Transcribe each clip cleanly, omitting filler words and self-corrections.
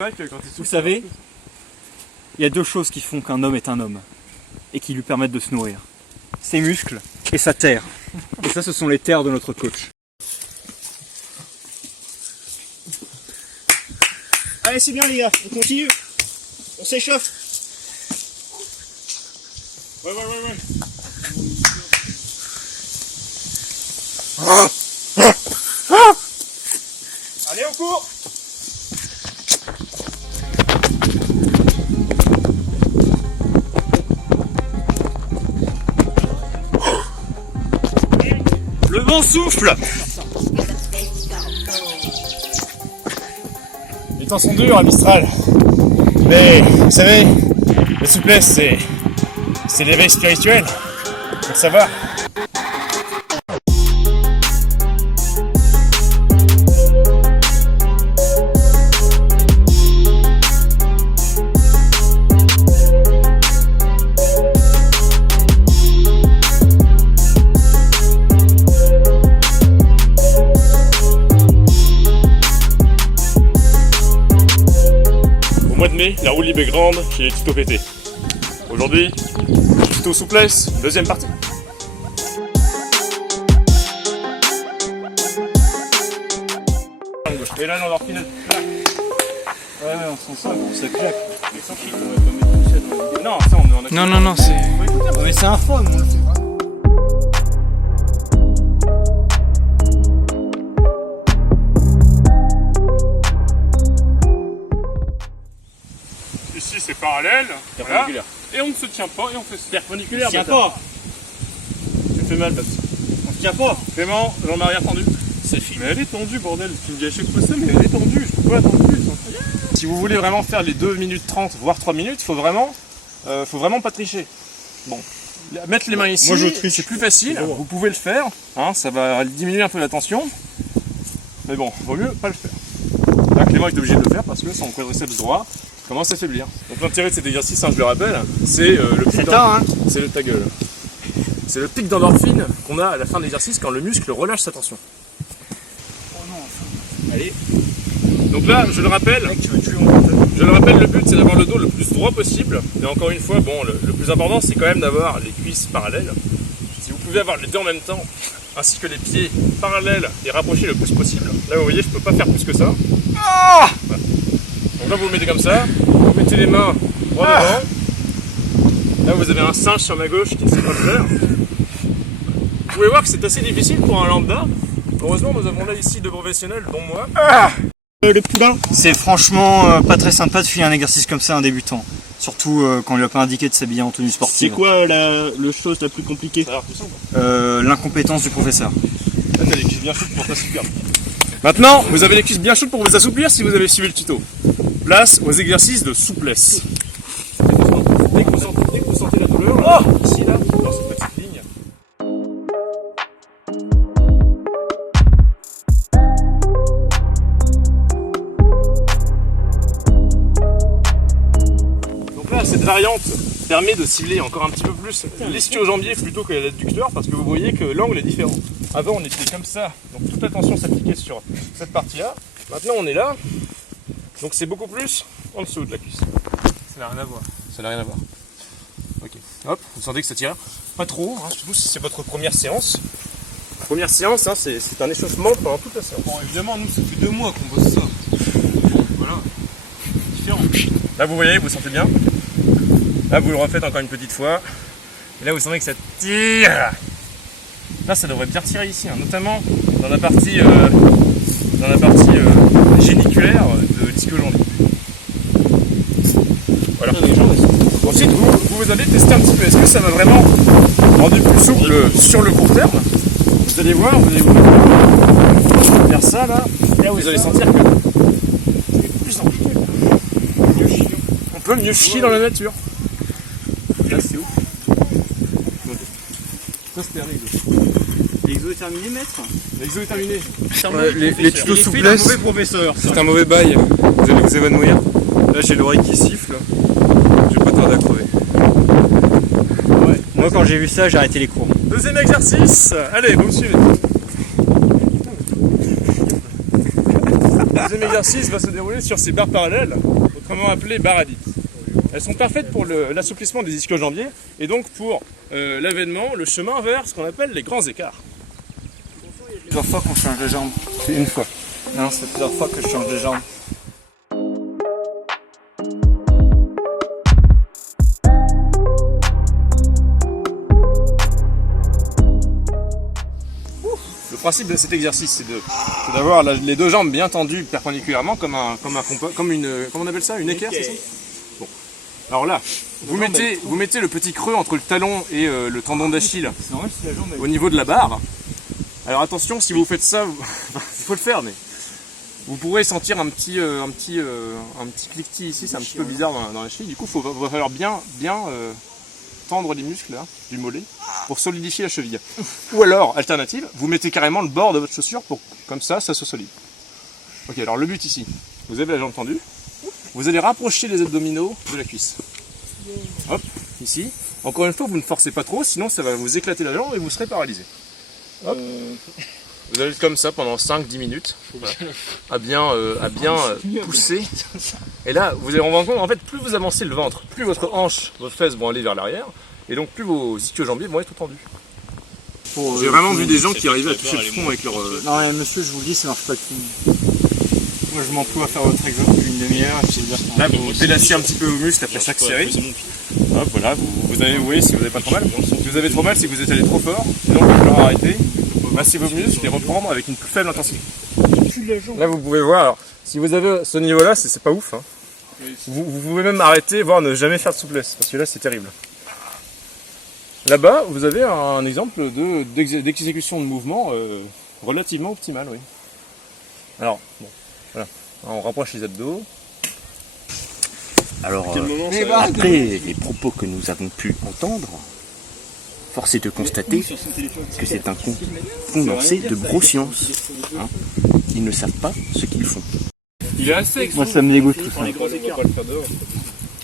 Vous savez, il y a deux choses qui font qu'un homme est un homme et qui lui permettent de se nourrir. Ses muscles et sa terre. Et ça, ce sont les terres de notre coach. Allez, c'est bien les gars, on continue. On s'échauffe. Ouais. Allez, on court. Le vent souffle! Les temps sont durs à Mistral. Mais vous savez, la souplesse c'est l'éveil spirituel. Faut le savoir. Au mois de mai, la roue libre est grande chez les tutos PT. Aujourd'hui, tuto souplesse, deuxième partie. Et là, l'endorphine. Ouais, on sent ça, ça claque. Non, ça on en a. Non, c'est... Mais c'est un fun, on le fait vraiment. Ici c'est parallèle, voilà. Et on ne se tient pas et on fait ça. Perpendiculaire, Tiens bâtard. pas! Tu me fais mal, Babs. On se tient pas! Clément, jambe arrière tendue. C'est fini. Mais elle est tendue, bordel. Tu me dis à chaque fois ça, mais elle est tendue. Je peux pas attendre plus. Si vous voulez vraiment faire les 2 minutes 30, voire 3 minutes, faut vraiment pas tricher. Bon. Mettre les mains ici, Moi, je triche. c'est plus facile. Vous pouvez le faire. Hein, ça va diminuer un peu la tension. Mais bon, vaut mieux pas le faire. Là, Clément est obligé de le faire parce que son quadriceps droit commence à faiblir. Donc l'intérêt de cet exercice, hein, je le rappelle, c'est le pic c'est le ta gueule. C'est le pic d'endorphine qu'on a à la fin de l'exercice quand le muscle relâche sa tension. Oh non, Allez. Donc là, je le rappelle, mec, tu veux tuer mon pote. le but c'est d'avoir le dos le plus droit possible. Et encore une fois, bon, le plus important c'est quand même d'avoir les cuisses parallèles. Si vous pouvez avoir les deux en même temps, ainsi que les pieds parallèles et rapprochés le plus possible. Là vous voyez, je peux pas faire plus que ça. Ah! Voilà. Donc là vous le mettez comme ça, vous mettez les mains droit devant. Là vous avez un singe sur ma gauche qui ne sait pas le faire. Vous pouvez voir que c'est assez difficile pour un lambda. Heureusement nous avons là ici deux professionnels dont moi. Le poulain. C'est franchement pas très sympa de filer un exercice comme ça à un débutant. Surtout quand on lui a pas indiqué de s'habiller en tenue sportive. C'est quoi le chose la plus compliquée? Ça a l'air plus simple. L'incompétence du professeur. Là t'as les cuisses bien chaudes pour t'assouplir. Maintenant, vous avez les cuisses bien chaudes pour vous assouplir si vous avez suivi le tuto. Place aux exercices de souplesse. Dès que vous sentez la douleur, là, ici, là, dans cette petite ligne. Donc là, cette variante permet de cibler encore un petit peu plus l'ischio-jambier plutôt que l'adducteur parce que vous voyez que l'angle est différent. Avant, on était comme ça, donc toute l'attention s'appliquait sur cette partie-là. Maintenant, on est là, donc c'est beaucoup plus en dessous de la cuisse. Ça n'a rien à voir. Ça n'a rien à voir. Ok. Hop, vous sentez que ça tire pas trop, hein, surtout si c'est votre première séance. Première séance, hein, c'est un échauffement pendant toute la séance. Bon, évidemment, nous, ça fait 2 mois qu'on bosse ça. Voilà. Différent. Là, vous voyez, vous sentez bien. Là, vous le refaites encore une petite fois. Et là, vous sentez que ça tire. Là, ça devrait bien tirer ici, hein, notamment dans la partie, géniculaire de l'ischio-jambier. Voilà. Ensuite, vous allez tester un petit peu. Est-ce que ça m'a vraiment rendu plus souple sur le court terme? Vous allez voir, vous allez faire ça là. Et là, vous allez sentir que c'est plus en on peut mieux chier dans la nature. Là, c'est ouf. Ça, c'était un exo. L'exo est terminé, maître? L'exo est terminé. Les tutos souplesse, Mauvais professeur. c'est un mauvais bail. Vous allez vous évanouir. Là, j'ai l'oreille qui siffle. J'ai pas tarder à crever. Moi, quand j'ai vu ça, j'ai arrêté les cours. Deuxième exercice. Allez, vous me suivez. deuxième exercice va se dérouler sur ces barres parallèles, autrement appelées barres hadith. Elles sont parfaites pour l'assouplissement des ischio-jambiers et donc pour l'avènement, le chemin vers ce qu'on appelle les grands écarts. Plusieurs fois qu'on change de jambe. C'est une fois. Non, c'est plusieurs fois que je change de jambe. Le principe de cet exercice, c'est d'avoir les deux jambes bien tendues perpendiculairement comme une, comment on appelle ça, une équerre, c'est ça? Bon. Alors là, vous mettez le petit creux entre le talon et le tendon d'Achille C'est normal si la jambe au niveau de la barre. Alors attention, si vous faites ça, il faut le faire, mais vous pourrez sentir un petit cliquetis ici, c'est un petit peu bizarre dans la cheville. Du coup, il va falloir bien tendre les muscles là, du mollet pour solidifier la cheville. Ou alors, alternative, vous mettez carrément le bord de votre chaussure pour comme ça soit solide. Ok, alors le but ici, vous avez la jambe tendue, vous allez rapprocher les abdominaux de la cuisse. Hop, ici. Encore une fois, vous ne forcez pas trop, sinon ça va vous éclater la jambe et vous serez paralysé. Hop. Vous allez être comme ça pendant 5-10 minutes, voilà, à bien pousser. Et là, vous allez vous rendre compte, en fait, plus vous avancez le ventre, plus votre hanche, vos fesses vont aller vers l'arrière, et donc plus vos ischio-jambiers vont être tendus. J'ai vraiment vu des gens qui arrivaient à toucher le front avec leur... Non mais monsieur, je vous le dis, ça marche pas tout. Moi je m'emploie à faire votre exo depuis une demi-heure. Là, vous délassez un petit peu vos muscles après chaque série. Hop, voilà, vous voyez si vous n'avez pas trop mal. Si vous avez trop mal, c'est que vous êtes allé trop fort, et donc il va falloir arrêter, masser vos muscles et reprendre avec une plus faible intensité. Là, vous pouvez voir, alors, si vous avez ce niveau-là, c'est pas ouf. Hein. Vous pouvez même arrêter, voire ne jamais faire de souplesse, parce que là, c'est terrible. Là-bas, vous avez un exemple d'exécution de mouvement relativement optimal, oui. Alors, bon, voilà, on rapproche les abdos. Alors, après les propos que nous avons pu entendre, force est de constater que c'est un condensé de broscience. Hein. Ils ne savent pas ce qu'ils font. Il est assez Moi ça me dégoûte tout ça. les grands écarts, pas le faire dehors.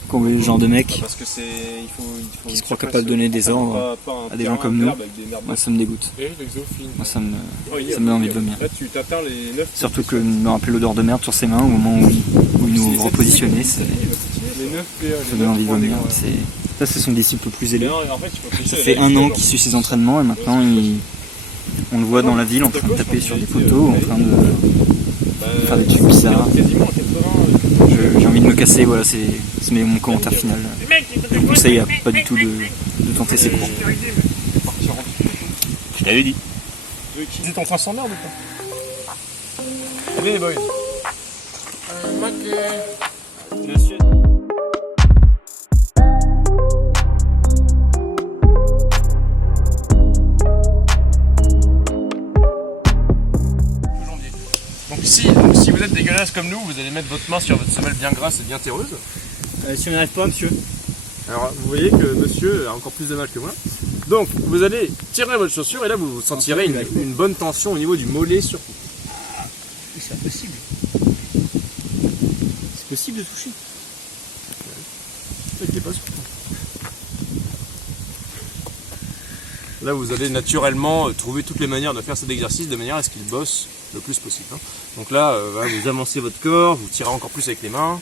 Quand vous voyez ce genre de mec Parce que il faut qui se croit capable de donner des ordres à des gens comme nous, moi ça me dégoûte. Moi ça me donne envie de vomir. Là, tu t'atteins les 9. Surtout que me rappeler l'odeur de merde sur ses mains au moment où il nous repositionnait, ça donne envie de vomir. Ça c'est son disciple le plus élevé. Ça fait 1 an qu'il suit ses entraînements et maintenant on le voit dans la ville en train de taper sur des poteaux, en train de faire des trucs bizarres. J'ai envie de me casser, voilà, c'est mon commentaire final. Je vous conseille pas du tout de tenter ces cours. Je t'avais dit. Ils étaient en train de s'emmerder ou pas? Allez les boys. Donc si vous êtes dégueulasse comme nous, vous allez mettre votre main sur votre semelle bien grasse et bien terreuse. Si on n'y arrive pas, monsieur. Alors vous voyez que monsieur a encore plus de mal que moi. Donc vous allez tirer votre chaussure et là vous sentirez une bonne tension au niveau du mollet surtout. C'est impossible. C'est possible de toucher. Là vous allez naturellement trouver toutes les manières de faire cet exercice de manière à ce qu'il bosse le plus possible. Donc là voilà, vous avancez votre corps, vous tirez encore plus avec les mains.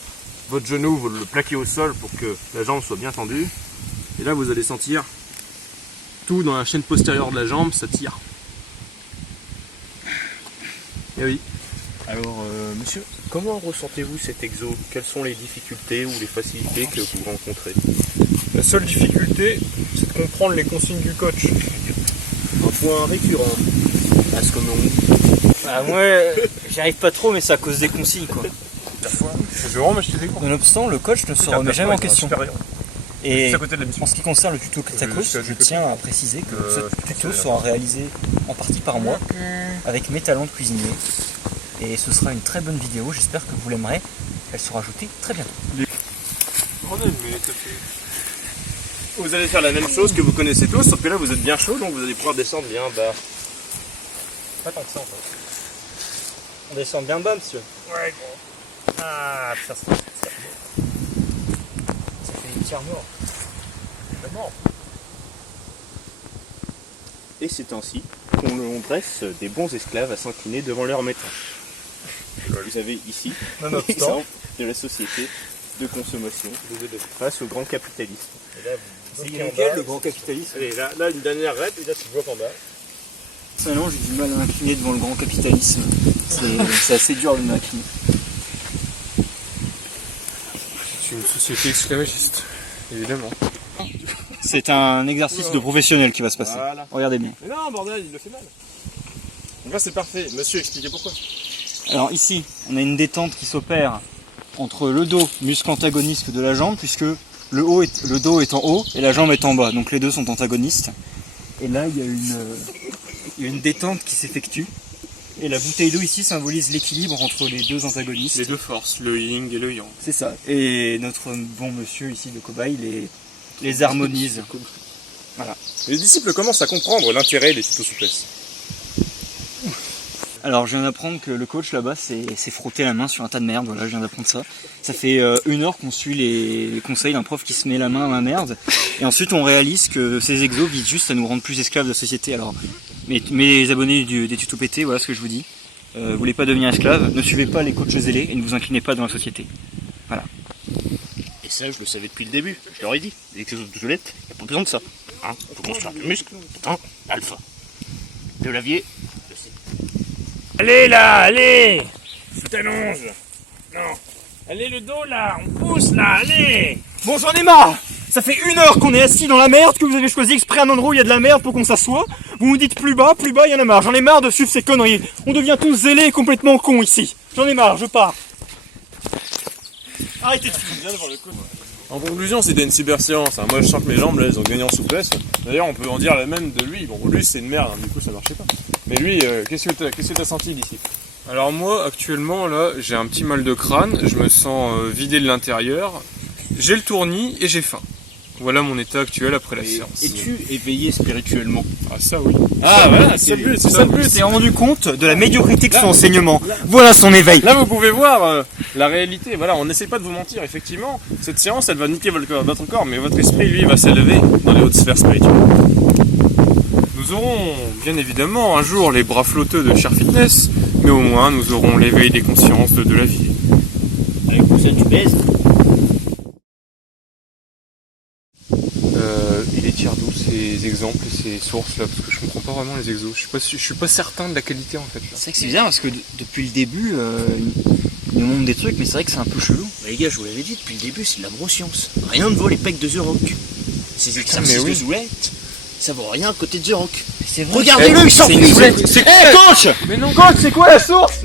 Votre genou, vous le plaquez au sol pour que la jambe soit bien tendue. Et là, vous allez sentir tout dans la chaîne postérieure de la jambe, ça tire. Et oui. Alors, monsieur, comment ressentez-vous cet exo? Quelles sont les difficultés ou les facilités que vous rencontrez? La seule difficulté, c'est de comprendre les consignes du coach. Un point récurrent à ce que Bah, moi, j'y arrive pas trop, mais c'est à cause des consignes, quoi. Je vais vraiment m'acheter des cours. Nonobstant, le coach ne se remet jamais en question. Et à côté de la mission. en ce qui concerne le tuto Katakos, je tiens à préciser que ce tuto sera réalisé en partie par moi, avec mes talents de cuisinier. Et ce sera une très bonne vidéo, j'espère que vous l'aimerez. Elle sera ajoutée très bientôt. Vous allez faire la même chose que vous connaissez tous, sauf que là vous êtes bien chaud, donc vous allez pouvoir descendre bien bas. Pas tant que ça en fait. On descend bien bas, monsieur. Ouais, gros. Ah, putain, ça fait des tiers morts. Et c'est ainsi qu'on dresse des bons esclaves à s'incliner devant leur maître. Vous avez ici Nonobstant. l'exemple de la société de consommation face au grand capitalisme. C'est lequel le grand capitalisme? Allez, là une dernière rep, et là tu bloques en bas. Personnellement, j'ai du mal à m'incliner devant le grand capitalisme. C'est assez dur de m'incliner. C'est une société esclavagiste, évidemment. C'est un exercice de professionnel qui va se passer. Voilà. Regardez bien. Mais non, bordel, il le fait mal. Donc là c'est parfait. Monsieur, expliquez pourquoi. Alors ici, on a une détente qui s'opère entre le dos, muscle antagoniste de la jambe, puisque le dos est en haut et la jambe est en bas. Donc les deux sont antagonistes. Et là, il y a une détente qui s'effectue. Et la bouteille d'eau ici symbolise l'équilibre entre les deux antagonistes. Les deux forces, le yin et le yang. C'est ça. Et notre bon monsieur ici, le cobaye, les harmonise. Voilà. Les disciples commencent à comprendre l'intérêt des tutos souplesse. Alors je viens d'apprendre que le coach là-bas s'est frotté la main sur un tas de merde, voilà, je viens d'apprendre ça. Ça fait 1 heure qu'on suit les conseils d'un prof qui se met la main à ma merde. Et ensuite on réalise que ces exos visent juste à nous rendre plus esclaves de la société. Alors, mais les abonnés des tutos pétés, voilà ce que je vous dis. Vous voulez pas devenir esclave, ne suivez pas les coachs zélés et ne vous inclinez pas dans la société. Voilà. Et ça, je le savais depuis le début. Je leur ai dit, les exosquelettes, il n'y a pas besoin de ça. Hein, faut construire du muscle. Hein, alpha. De Lavier, je sais. Allez là, allez. Je t'annonce. Non. Allez le dos là, on pousse là, allez. Bon, j'en ai marre. Ça fait 1 heure qu'on est assis dans la merde, que vous avez choisi exprès un endroit où il y a de la merde pour qu'on s'assoie. Vous me dites plus bas, il y en a marre. J'en ai marre de suivre ces conneries. On devient tous zélés et complètement cons ici. J'en ai marre, je pars. Arrêtez de fumer, viens devant le coup. En conclusion, c'était une super séance. Moi, je sens que mes jambes, là, elles ont gagné en souplesse. D'ailleurs, on peut en dire la même de lui. Bon, lui, c'est une merde, hein, du coup, ça marchait pas. Mais lui, qu'est-ce que t'as senti d'ici? Alors moi, actuellement, là, j'ai un petit mal de crâne, je me sens vidé de l'intérieur, j'ai le tournis et j'ai faim. Voilà mon état actuel après la séance. Es-tu éveillé spirituellement? Ah ça oui. Ah voilà, c'est le but, c'est ça le but. Il s'est rendu compte de la médiocrité de son enseignement. Voilà son éveil. Là, vous pouvez voir la réalité. Voilà, on n'essaie pas de vous mentir. Effectivement, cette séance, elle va niquer votre corps, mais votre esprit, lui, va s'élever dans les hautes sphères spirituelles. Nous aurons bien évidemment un jour les bras flotteux de Cher Fitness, mais au moins nous aurons l'éveil des consciences de la vie. Avec pour ça, tu baises. Il est tiré d'où ces exemples et ces sources là, parce que je comprends pas vraiment les exos. Je suis pas certain de la qualité en fait. Là. C'est vrai que c'est bizarre parce que depuis le début, il nous montre des trucs, mais c'est vrai que c'est un peu chelou. Bah, les gars, je vous l'avais dit, depuis le début, c'est de la broscience. Rien ne vaut les pecs de The Rock. Ces exercices de zoulette, ça vaut rien à côté de The Rock. C'est vrai. Regardez-le, il sort une zoulette. Hé, coach! Mais non. Coach, c'est quoi la source?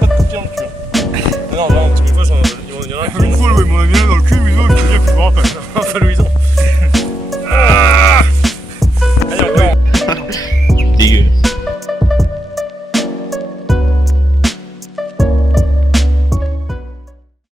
Pas de pied dans le cul. Non, vraiment, parce qu'une fois, il y en a un qui Une fois, mon ami dans le cul, Louison, il faut bien que je me rappelle. Enfin, Louison.